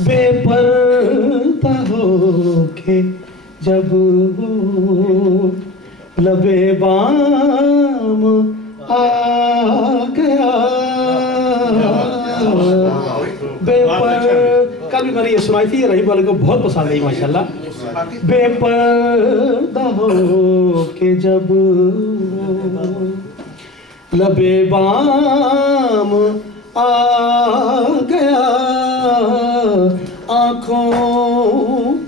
बेपर्दा होके जब वो लबे बाम आ गया। कल भी मैंने ये सुनाई थी, रही वाले को बहुत पसंद आई माशाल्लाह। बेपर्दा होके जब लबे बाम आ गया, आँखों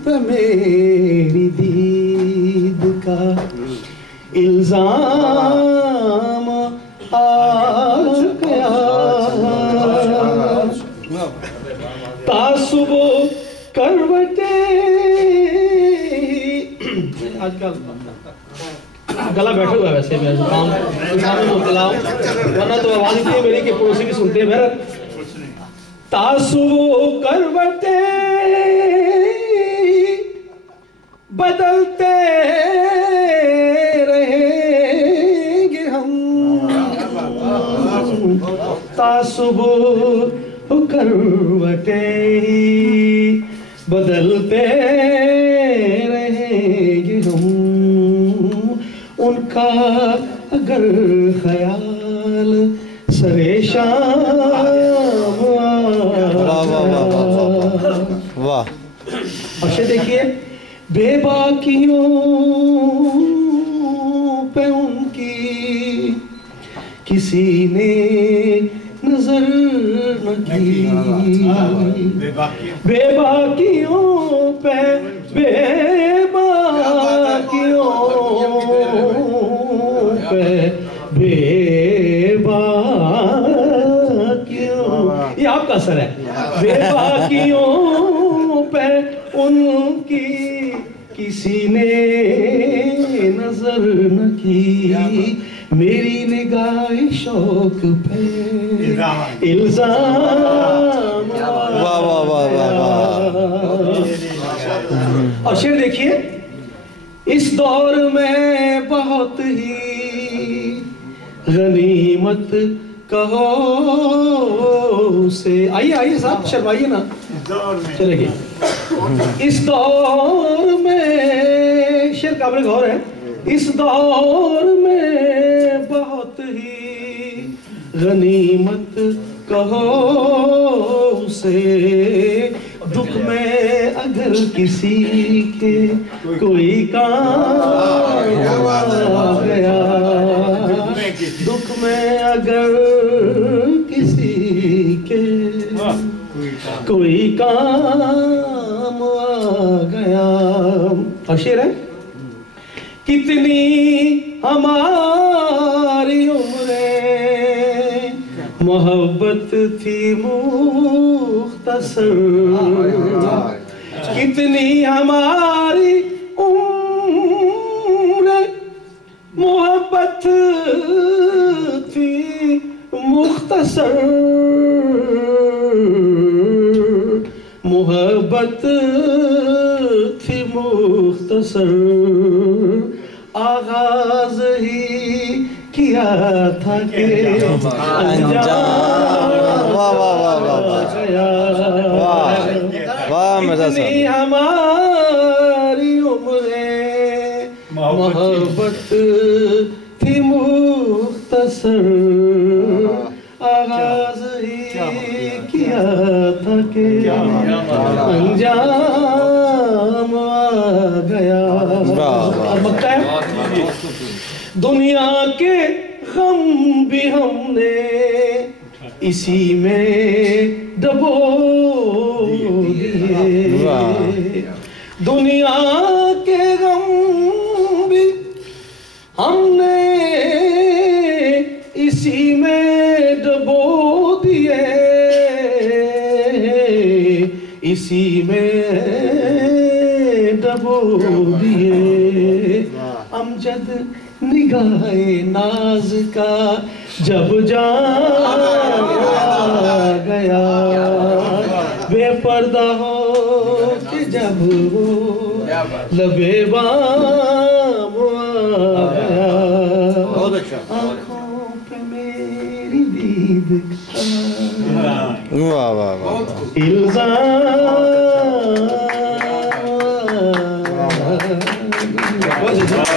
पे मेरी दीद का इल्जाम आ गया। तासुबो करवटे आजकल गला बैठा हुआ है वैसे मैं जुकाम में मुब्तला हूं, वरना तो आवाज इतनी है मेरी कि पड़ोसी भी सुनते हैं। मेरा तासुबो करवटे बदलते रहेंगे हम, तासुबो करवटे बदलते रहेंगे हम। उनका अगर ख्याल सरेशाम। वाह। अच्छा देखिए, बेबाकियों पे उनकी किसी ने नजर न की, बेबाकियों पे बेबाकियों पे बेबाकियों, ये आपका असर है। बेबाकियों पे उनकी किसी ने नजर न की, मेरी निगाह शौक पे इल्जाम। वाह वाह वाह वाह वाह। और शेर देखिए, इस दौर में बहुत ही गनीमत कहो से। आइए आइए साहब, शर्माइए ना, चलेगी। इस दौर में, शेर काबिल गौर है, इस दौर में बहुत ही गनीमत कहो से। दुख में अगर किसी के कोई काम आ गया, दुख में अगर किसी के कोई काम आ गया। और शेर है, कितनी हमारी उम्रें मोहब्बत थी मुख्तसर, कितनी हमारी उम्रें मोहब्बत थी मुख्तसर, मोहब्बत थी मुख्तसर। आगाज ही किया था कि अंजाम। वाह वाह वाह वाह वाह वाह। कितनी हमारी उम्रें मोहब्बत थी मुख्तसर, आगाज ही किया था कि अंजाम आ गया। दुनिया के गम भी हमने इसी में डबो दिए, दुनिया के गम भी हमने इसी में डबो दिए, इसी में डबो दिए। अमजद निगाहे नाज का जब जान गया, बेपर्दा हो कि जब वो लबे बाम आ गया, आँखों पे मेरी दीद का वाह वाह वाह। इल्जाम जय